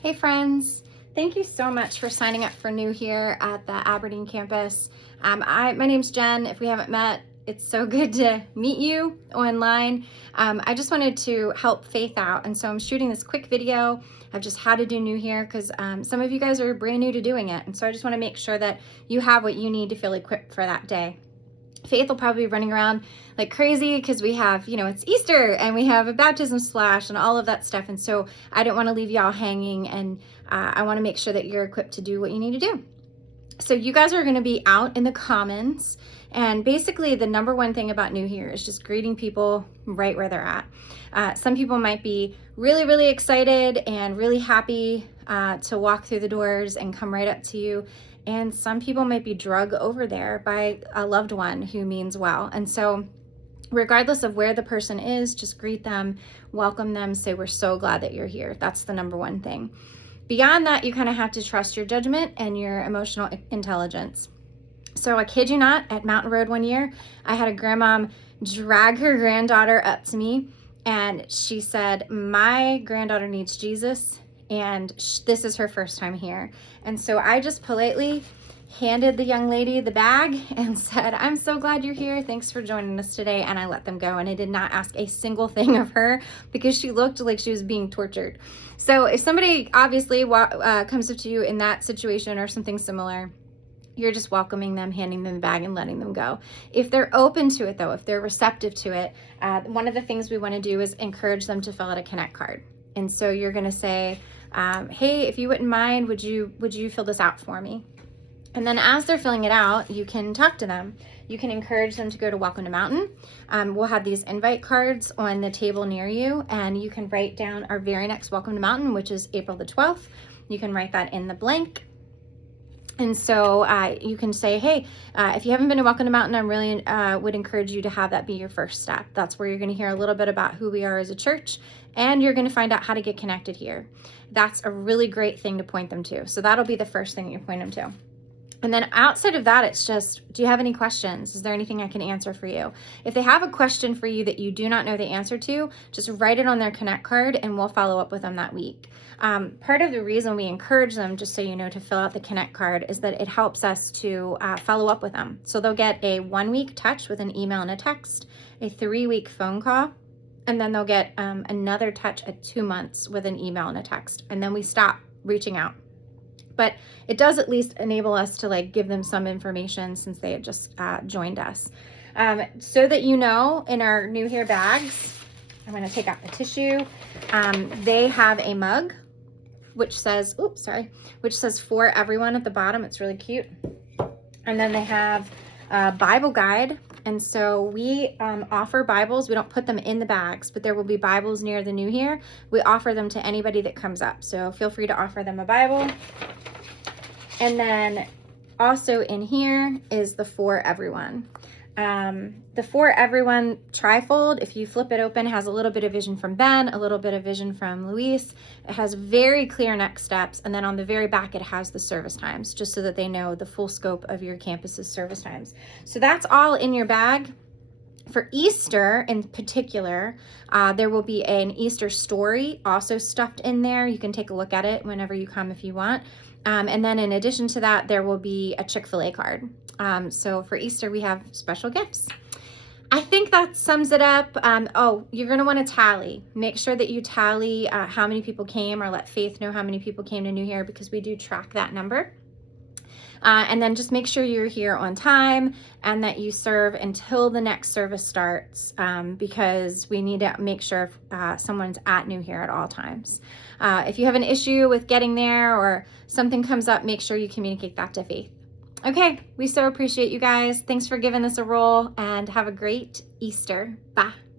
Hey friends, thank you so much for signing up for New here at the Aberdeen campus. My name's Jen. If we haven't met, it's so good to meet you online. I just wanted to help Faith out, and so I'm shooting this quick video of just how to do New here because some of you guys are brand new to doing it, and so I just want to make sure that you have what you need to feel equipped for that day. Faith will probably be running around like crazy because we have, it's Easter and we have a baptism splash and all of that stuff. And so I don't want to leave y'all hanging, and I want to make sure that you're equipped to do what you need to do. So you guys are going to be out in the commons, and basically the number one thing about New here is just greeting people right where they're at. Some people might be really, really excited and really happy to walk through the doors and come right up to you. And some people might be drug over there by a loved one who means well. And so regardless of where the person is, just greet them, welcome them, say, we're so glad that you're here. That's the number one thing. Beyond that, you kind of have to trust your judgment and your emotional intelligence. So I kid you not, at Mountain Road one year, I had a grandmom drag her granddaughter up to me, and she said, my granddaughter needs Jesus, and this is her first time here. And so I just politely handed the young lady the bag and said, I'm so glad you're here. Thanks for joining us today. And I let them go. And I did not ask a single thing of her because she looked like she was being tortured. So if somebody obviously comes up to you in that situation or something similar, you're just welcoming them, handing them the bag, and letting them go. If they're open to it, though, if they're receptive to it, one of the things we want to do is encourage them to fill out a Connect card. And so you're going to say, hey, if you wouldn't mind, would you fill this out for me? And then as they're filling it out, you can talk to them. You can encourage them to go to Welcome to Mountain. We'll have these invite cards on the table near you, and you can write down our very next Welcome to Mountain, which is April the 12th. You can write that in the blank. And so you can say, hey, if you haven't been to Welcome to Mountain, I really would encourage you to have that be your first step. That's where you're going to hear a little bit about who we are as a church, and you're going to find out how to get connected here. That's a really great thing to point them to. So that'll be the first thing you point them to. And then outside of that, it's just, do you have any questions? Is there anything I can answer for you? If they have a question for you that you do not know the answer to, just write it on their Connect card and we'll follow up with them that week. Part of the reason we encourage them, just so you know, to fill out the Connect card is that it helps us to follow up with them. So they'll get a 1-week touch with an email and a text, a 3-week phone call, and then they'll get another touch at 2 months with an email and a text. And then we stop reaching out. But it does at least enable us to give them some information since they had just joined us. So that you know, in our New Here bags, I'm going to take out the tissue. They have a mug which says, for everyone at the bottom. It's really cute. And then they have a Bible guide. And so we offer Bibles. We don't put them in the bags, but there will be Bibles near the New Here. We offer them to anybody that comes up. So feel free to offer them a Bible. And then also in here is the For Everyone. The For Everyone trifold, if you flip it open, has a little bit of vision from Ben, a little bit of vision from Luis. It has very clear next steps. And then on the very back, it has the service times, just so that they know the full scope of your campus's service times. So that's all in your bag. For Easter in particular, there will be an Easter story also stuffed in there. You can take a look at it whenever you come if you want. And then in addition to that, there will be a Chick-fil-A card. So for Easter, we have special gifts. I think that sums it up. You're going to want to tally. Make sure that you tally how many people came, or let Faith know how many people came to New Here, because we do track that number. And then just make sure you're here on time and that you serve until the next service starts, because we need to make sure someone's at New Here at all times. If you have an issue with getting there or something comes up, make sure you communicate that to Faith. Okay, we so appreciate you guys. Thanks for giving this a roll, and have a great Easter. Bye.